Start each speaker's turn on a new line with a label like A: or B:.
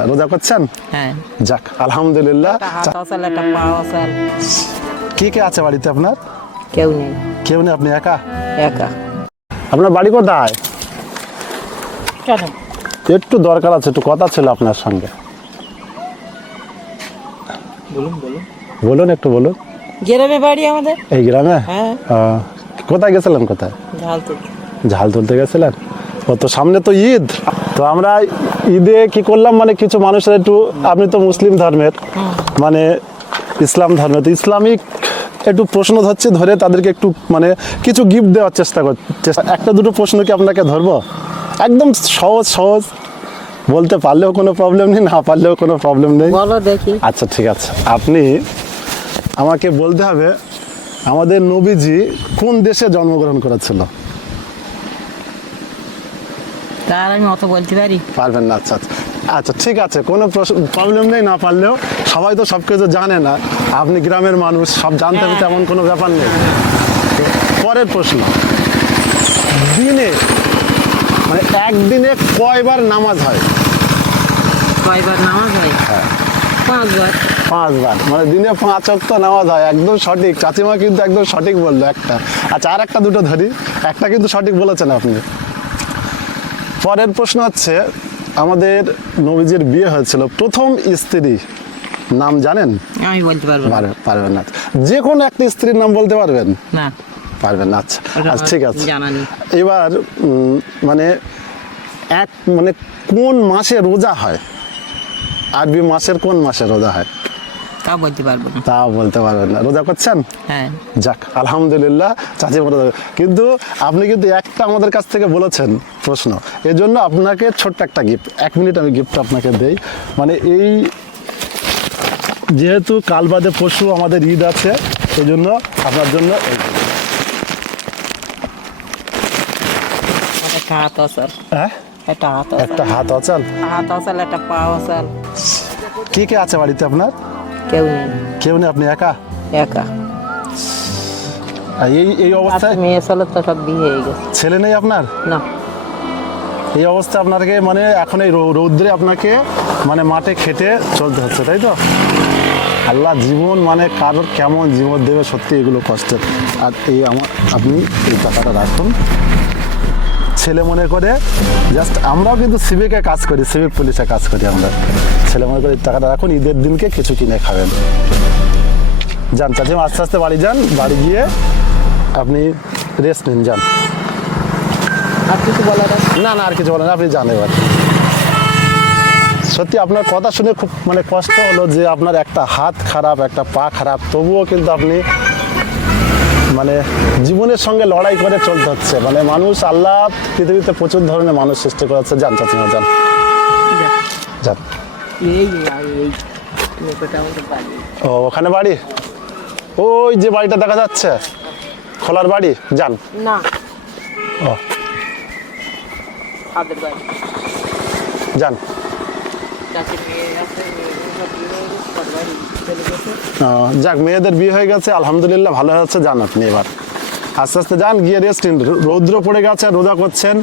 A: না রোজা করছেন?
B: হ্যাঁ।
A: যাক আলহামদুলিল্লাহ। কে কে আছে বাড়িতে আপনার?
B: কেউ নেই।
A: কেউ নেই আপনি একা?
B: একা।
A: আপনার বাড়ি কোথায়? একটু দরকার আছে একটু কথা ছিল আপনার সঙ্গে।
B: বলুন বলুন।
A: বলুন একটু বলুন।
B: গ্রামে বাড়ি আমাদের?
A: এই গ্রামে?
B: হ্যাঁ।
A: আহ, কোথায় গেছিলেন কোথায়?
B: ঝাল তো
A: ঝাল তুলতে গেছিলেন? তো সামনে তো ঈদ। তো আমরা ঈদে কি করলাম মানে কিছু মানুষের একটু আপনি তো মুসলিম ধর্মের মানে ইসলাম ধর্মের তো ইসলামিক একটু প্রশ্ন ধরছে ধরে তাদেরকে একটু মানে কিছু গিফট দেওয়ার চেষ্টা করছে একটা দুটো প্রশ্ন কি আপনাকে ধরবো? একদম সহজ সহজ। বলতে পারলেও কোনো প্রবলেম নেই না পারলেও কোনো প্রবলেম নেই।
B: দেখি।
A: আচ্ছা ঠিক আছে। আপনি আমাকে বলতে হবে আমাদের নবীজি কোন দেশে জন্মগ্রহণ করেছিল?
B: তার আমি অত বলতে পারি।
A: পারবেন না আচ্ছা আচ্ছা আচ্ছা ঠিক আছে কোনো প্রবলেম নেই না পারলেও সবাই তো সব কিছু জানে না। আপনি গ্রামের মানুষ সব জানতে হবে তেমন কোনো ব্যাপার নেই। পরের প্রশ্ন। দিনে মানে একদিনে কয়বার নামাজ হয়?
B: কয়বার নামাজ হয়? পাঁচবার।
A: পাঁচবার। মানে দিনে পাঁচ অক্ত নামাজ হয় একদম সঠিক। চাচিমা কিন্তু একদম সঠিক বলল একটা। আচ্ছা আর একটা দুটো ধরি। একটা কিন্তু সঠিক বলেছেন আপনি। পরের প্রশ্ন হচ্ছে আমাদের নবীজির বিয়ে হয়েছিল প্রথম স্ত্রী নাম জানেন?
B: আমি বলতে পারব
A: পারবেন না। যে কোনো একটা স্ত্রীর নাম বলতে পারবেন?
B: না।
A: পারবেন না আচ্ছা। আচ্ছা ঠিক আছে। এবার মানে এক মানে কোন মাসে রোজা হয়? আরবি মাসের কোন মাসে রোজা হয়?
B: তা বলতে পারব না।
A: তা বলতে পারবেন না। রোজা করছেন?
B: হ্যাঁ।
A: যাক আলহামদুলিল্লাহ মতো কিন্তু আপনি কিন্তু একটা আমাদের কাছ থেকে বলেছেন প্রশ্ন। এর জন্য আপনাকে ছোট্ট একটা গিফট এক মিনিট আমি আপনাকে দেই। মানে এই যেহেতু কাল বাদে পশু আমাদের ঈদ আছে সেই জন্য আপনার জন্য।
B: একটা হাত
A: হ্যাঁ?
B: একটা হাত
A: একটা
B: অসাল
A: হাত অচল
B: হাত অসাল একটা পা অসাল
A: কে কে আছে বাড়িতে আপনার?
B: কেউ নেই।
A: কেউ নেই? আপনি একা?
B: একা।
A: এই এই অবস্থায়?
B: মেয়ে ছেলে তো সব বিয়ে হয়ে গেছে।
A: ছেলে নেই আপনার?
B: না।
A: এই অবস্থায় আপনাকে মানে এখন এই রৌদ্রে আপনাকে মানে মাঠে খেটে চলতে হচ্ছে তাই তো? আল্লাহ জীবন মানে কারোর কেমন জীবন দেবে সত্যি এগুলো কষ্টের আর এই আমার আপনি এই টাকাটা রাখুন। ছেলে মনে করে জাস্ট আমরাও কিন্তু সিভিকে কাজ করি সিভিক পুলিশে কাজ করি আমরা। ছেলে মনে করে টাকাটা রাখুন ঈদের দিনকে কিছু কিনে খাবেন। যান চাচিমা আস্তে আস্তে বাড়ি যান বাড়ি গিয়ে আপনি রেস্ট নিন যান।
B: আর কিছু বলার?
A: না না আর কিছু বলেন না, আপনি জান এবার। সত্যি আপনার কথা শুনে খুব মানে কষ্ট হলো যে আপনার একটা হাত খারাপ একটা পা খারাপ তবুও কিন্তু আপনি মানে জীবনের সঙ্গে লড়াই করে চলতে হচ্ছে। মানে মানুষ আল্লাহ পৃথিবীতে প্রচুর ধরনের মানুষ সৃষ্টি করেছে। যান চাচিমা যান। যান।
B: বাড়ি
A: ও ওখানে বাড়ি? ওই যে বাড়িটা দেখা যাচ্ছে। খোলার বাড়ি? যান।
B: না।
A: ও। যান। যাক, মেয়েদের বিয়ে হয়ে গেছে, আলহামদুলিল্লাহ ভালো হচ্ছে যান আপনি এবার। আস্তে আস্তে যান, গিয়ে রেস্ট রৌদ্র পড়ে গেছে, রোজা করছেন।